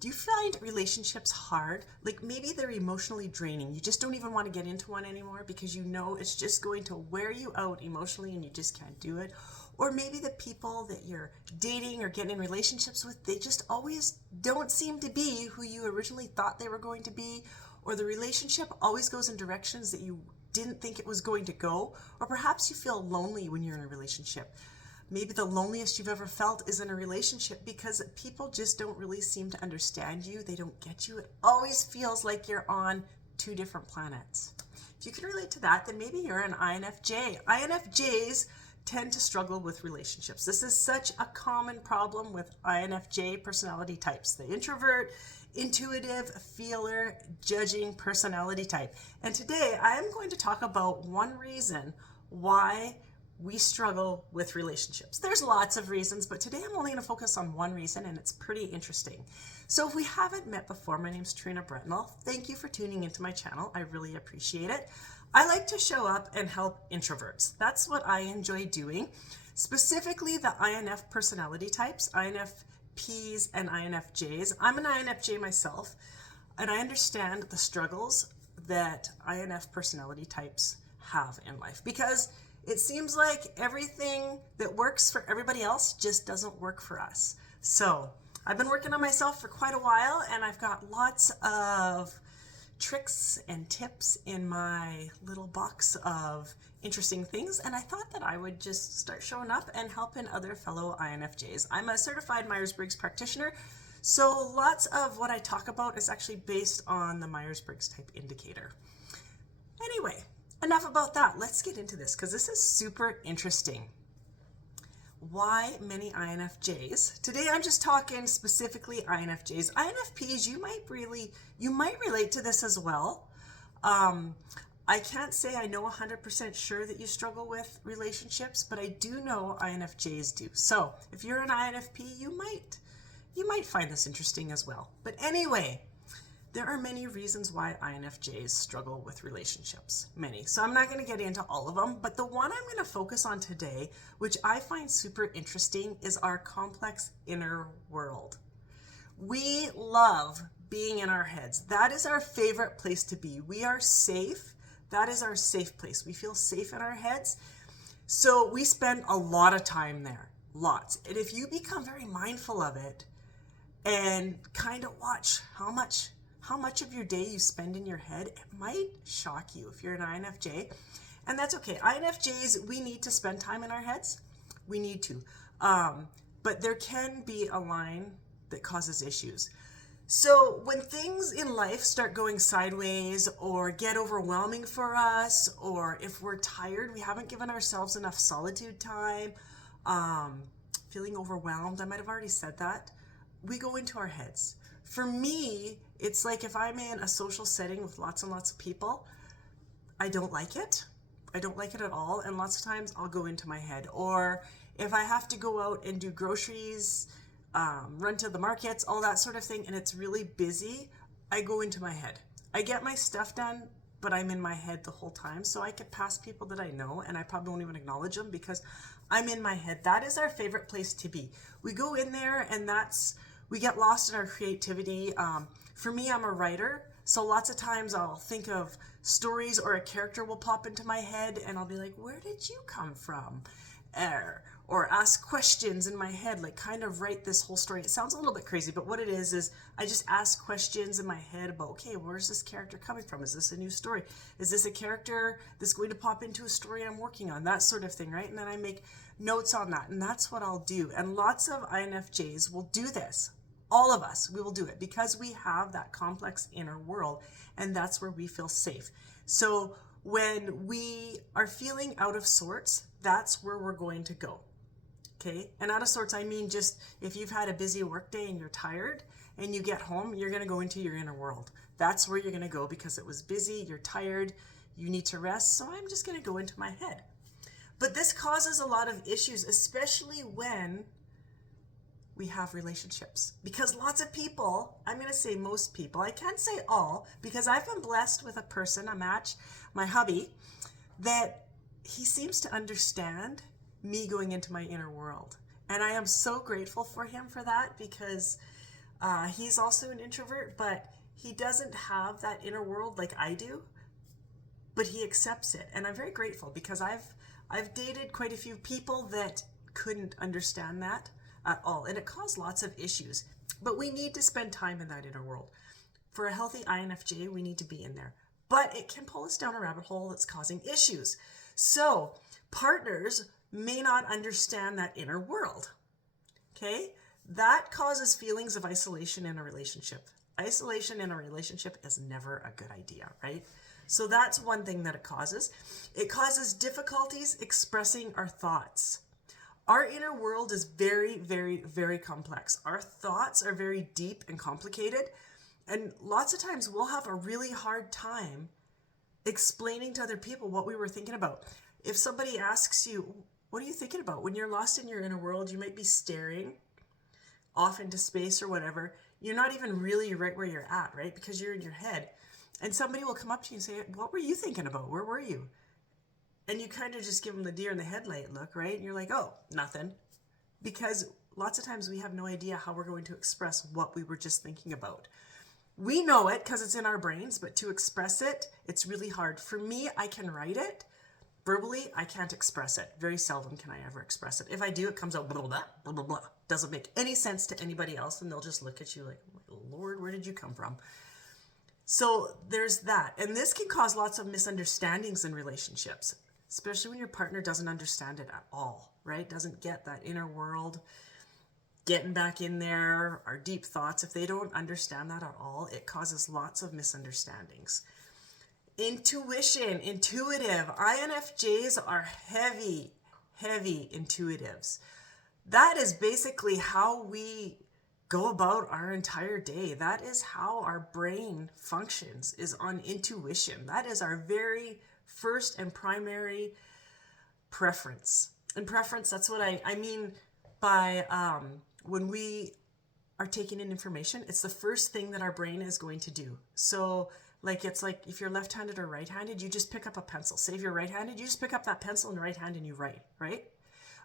Do you find relationships hard? Like maybe they're emotionally draining. You just don't even want to get into one anymore because you know it's just going to wear you out emotionally and you just can't do it. Or maybe the people that you're dating or getting in relationships with, they just always don't seem to be who you originally thought they were going to be. Or the relationship always goes in directions that you didn't think it was going to go. Or perhaps you feel lonely when you're in a relationship. Maybe the loneliest you've ever felt is in a relationship because people just don't really seem to understand you. They don't get you. It always feels like you're on two different planets. If you can relate to that, then maybe you're an INFJ. INFJs tend to struggle with relationships. This is such a common problem with INFJ personality types. The introvert, intuitive, feeler, judging personality type. And today I am going to talk about one reason why we struggle with relationships. There's lots of reasons, but today I'm only going to focus on one reason, and it's pretty interesting. So if we haven't met before, my name's Trina Bretnall. Thank you for tuning into my channel. I really appreciate it. I like to show up and help introverts. That's what I enjoy doing. Specifically the INF personality types, INFPs and INFJs. I'm an INFJ myself, and I understand the struggles that INF personality types have in life because it seems like everything that works for everybody else just doesn't work for us. So I've been working on myself for quite a while, and I've got lots of tricks and tips in my little box of interesting things, and I thought that I would just start showing up and helping other fellow INFJs. I'm a certified Myers-Briggs practitioner, so lots of what I talk about is actually based on the Myers-Briggs type indicator. Anyway, enough about that. Let's get into this because this is super interesting. Why many INFJs? Today I'm just talking specifically INFJs. INFPs, you might relate to this as well. I can't say I know 100% sure that you struggle with relationships, but I do know INFJs do. So if you're an INFP, you might find this interesting as well. But anyway, there are many reasons why INFJs struggle with relationships. Many. So I'm not going to get into all of them, but the one I'm going to focus on today, which I find super interesting, is our complex inner world. We love being in our heads. That is our favorite place to be. We are safe. That is our safe place. We feel safe in our heads. So we spend a lot of time there. Lots. And if you become very mindful of it and kind of watch how much of your day you spend in your head, it might shock you if you're an INFJ. And that's okay. INFJs, we need to spend time in our heads. We need to. But there can be a line that causes issues. So when things in life start going sideways or get overwhelming for us, or if we're tired, we haven't given ourselves enough solitude time, feeling overwhelmed, I might have already said that, we go into our heads. For me, it's like if I'm in a social setting with lots and lots of people, I don't like it. I don't like it at all. And lots of times I'll go into my head. Or if I have to go out and do groceries, run to the markets, all that sort of thing, and it's really busy, I go into my head. I get my stuff done, but I'm in my head the whole time. So I could pass people that I know and I probably won't even acknowledge them because I'm in my head. That is our favorite place to be. We go in there and we get lost in our creativity. For me, I'm a writer, so lots of times I'll think of stories or a character will pop into my head and I'll be like, where did you come from? Or ask questions in my head, like kind of write this whole story. It sounds a little bit crazy, but what it is I just ask questions in my head about, okay, where's this character coming from? Is this a new story? Is this a character that's going to pop into a story I'm working on? That sort of thing, right? And then I make notes on that, and that's what I'll do. And lots of INFJs will do this. All of us, we will do it because we have that complex inner world, and that's where we feel safe. So when we are feeling out of sorts, that's where we're going to go. Okay? And out of sorts, I mean just if you've had a busy work day and you're tired and you get home, you're going to go into your inner world. That's where you're going to go because it was busy, you're tired, you need to rest, so I'm just going to go into my head. But this causes a lot of issues, especially when we have relationships, because lots of people, I'm going to say most people, I can't say all, because I've been blessed with a person, a match, my hubby, that he seems to understand me going into my inner world. And I am so grateful for him for that, because He's also an introvert, but he doesn't have that inner world like I do, but he accepts it. And I'm very grateful because I've dated quite a few people that couldn't understand that at all. And it caused lots of issues. But we need to spend time in that inner world. For a healthy INFJ, we need to be in there. But it can pull us down a rabbit hole that's causing issues. So partners may not understand that inner world. Okay? That causes feelings of isolation in a relationship. Isolation in a relationship is never a good idea, right? So that's one thing that it causes. It causes difficulties expressing our thoughts. Our inner world is very, very, very complex. Our thoughts are very deep and complicated. And lots of times we'll have a really hard time explaining to other people what we were thinking about. If somebody asks you, what are you thinking about? When you're lost in your inner world, you might be staring off into space or whatever. You're not even really right where you're at, right? Because you're in your head. And somebody will come up to you and say, what were you thinking about? Where were you? And you kind of just give them the deer in the headlight look, right? And you're like, oh, nothing. Because lots of times we have no idea how we're going to express what we were just thinking about. We know it because it's in our brains, but to express it, it's really hard. For me, I can write it. Verbally, I can't express it. Very seldom can I ever express it. If I do, it comes out blah, blah, blah, blah, blah. Doesn't make any sense to anybody else, and they'll just look at you like, Lord, where did you come from? So there's that. And this can cause lots of misunderstandings in relationships, especially when your partner doesn't understand it at all, right? Doesn't get that inner world, getting back in there, our deep thoughts. If they don't understand that at all, it causes lots of misunderstandings. Intuition, intuitive. INFJs are heavy intuitives. That is basically how we go about our entire day. That is how our brain functions, is on intuition. That is our very first and primary preference. And preference, that's what I mean by when we are taking in information, it's the first thing that our brain is going to do. So it's like if you're left-handed or right-handed, you just pick up a pencil. Say if you're right-handed, you just pick up that pencil in the right hand and you write, right?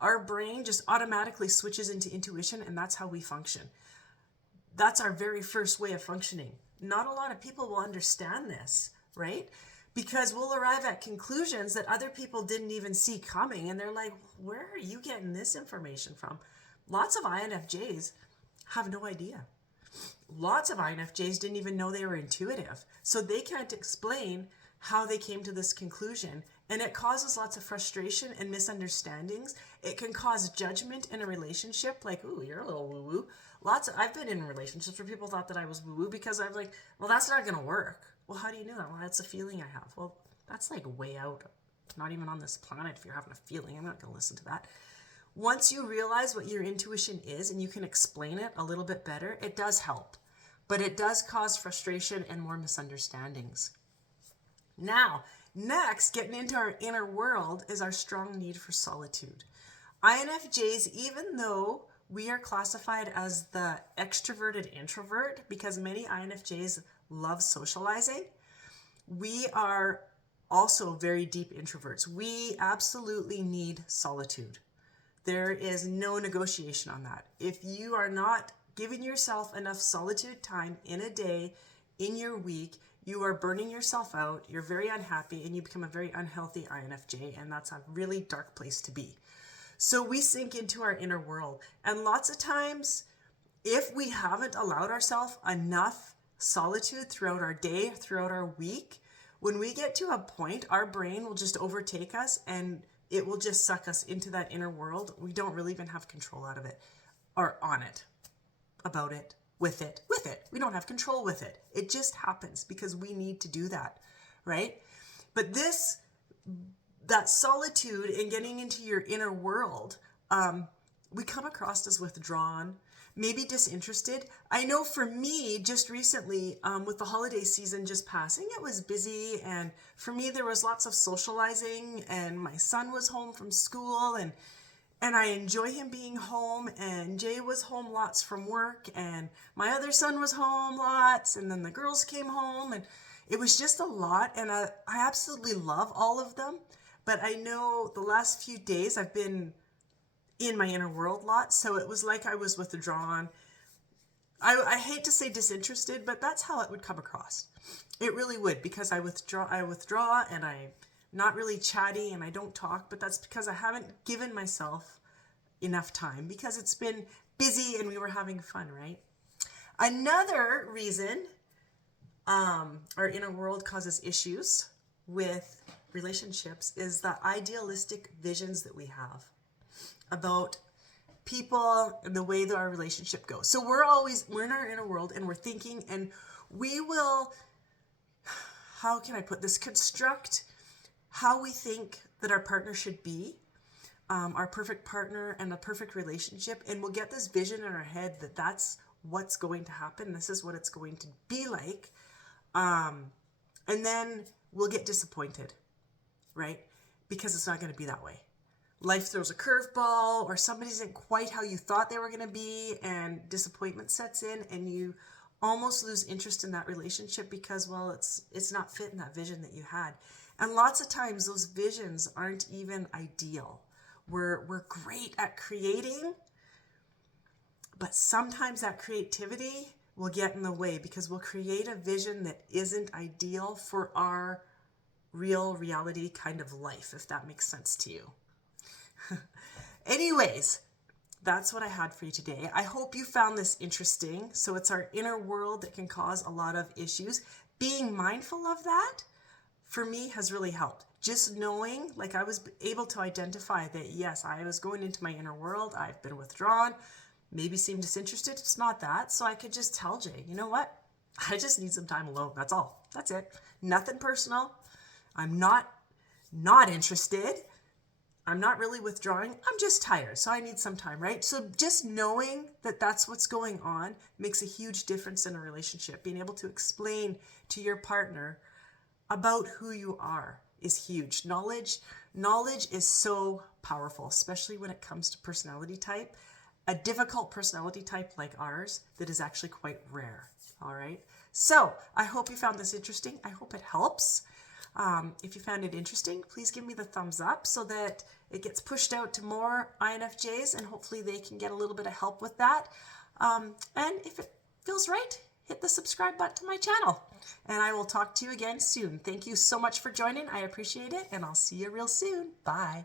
Our brain just automatically switches into intuition, and that's how we function. That's our very first way of functioning. Not a lot of people will understand this, right? Because we'll arrive at conclusions that other people didn't even see coming, and they're like, where are you getting this information from? Lots of INFJs have no idea. Lots of INFJs didn't even know they were intuitive. So they can't explain how they came to this conclusion. And it causes lots of frustration and misunderstandings. It can cause judgment in a relationship, like, ooh, you're a little woo-woo. I've been in relationships where people thought that I was woo-woo because I'm like, well, that's not going to work. Well, how do you know that? Well, that's a feeling I have. Well, that's like way out. Not even on this planet if you're having a feeling. I'm not going to listen to that. Once you realize what your intuition is and you can explain it a little bit better, it does help. But it does cause frustration and more misunderstandings. Now, next, getting into our inner world is our strong need for solitude. INFJs, even though we are classified as the extroverted introvert, because many INFJs love socializing, we are also very deep introverts. We absolutely need solitude. There is no negotiation on that. If you are not giving yourself enough solitude time in a day, in your week, you are burning yourself out, you're very unhappy, and you become a very unhealthy INFJ, and that's a really dark place to be. So we sink into our inner world. And lots of times, if we haven't allowed ourselves enough solitude throughout our day, throughout our week, when we get to a point, our brain will just overtake us and it will just suck us into that inner world. We don't really even have control out of it or on it, about it, with it. We don't have control with it. It just happens because we need to do that, right? But that solitude and getting into your inner world, we come across as withdrawn, maybe disinterested. I know for me, just recently, with the holiday season just passing, it was busy. And for me, there was lots of socializing and my son was home from school and I enjoy him being home, and Jay was home lots from work, and my other son was home lots, and then the girls came home, and it was just a lot, and I absolutely love all of them, but I know the last few days I've been in my inner world lot, so it was like I was withdrawn. I hate to say disinterested, but that's how it would come across. It really would, because I withdraw and I'm not really chatty and I don't talk, but that's because I haven't given myself enough time because it's been busy and we were having fun, right? Another reason our inner world causes issues with relationships is the idealistic visions that we have about people and the way that our relationship goes. So we're in our inner world and we're thinking, and we will, how can I put this, construct how we think that our partner should be, our perfect partner and the perfect relationship. And we'll get this vision in our head that that's what's going to happen. This is what it's going to be like. And then we'll get disappointed, right? Because it's not going to be that way. Life throws a curveball, or somebody isn't quite how you thought they were going to be, and disappointment sets in, and you almost lose interest in that relationship because, well, it's not fitting that vision that you had. And lots of times those visions aren't even ideal. We're great at creating, but sometimes that creativity will get in the way because we'll create a vision that isn't ideal for our real reality kind of life, if that makes sense to you. Anyways, that's what I had for you today. I hope you found this interesting. So it's our inner world that can cause a lot of issues. Being mindful of that, for me, has really helped. Just knowing, like, I was able to identify that, yes, I was going into my inner world. I've been withdrawn, maybe seemed disinterested. It's not that. So I could just tell Jay, you know what? I just need some time alone. That's all. That's it. Nothing personal. I'm not interested. I'm not really withdrawing. I'm just tired. So I need some time, right? So just knowing that that's what's going on makes a huge difference in a relationship. Being able to explain to your partner about who you are is huge. Knowledge is so powerful, especially when it comes to personality type. A difficult personality type like ours that is actually quite rare. All right. So I hope you found this interesting. I hope it helps. If you found it interesting, please give me the thumbs up so that it gets pushed out to more INFJs, and hopefully they can get a little bit of help with that. And if it feels right, hit the subscribe button to my channel. And I will talk to you again soon. Thank you so much for joining. I appreciate it, and I'll see you real soon. Bye.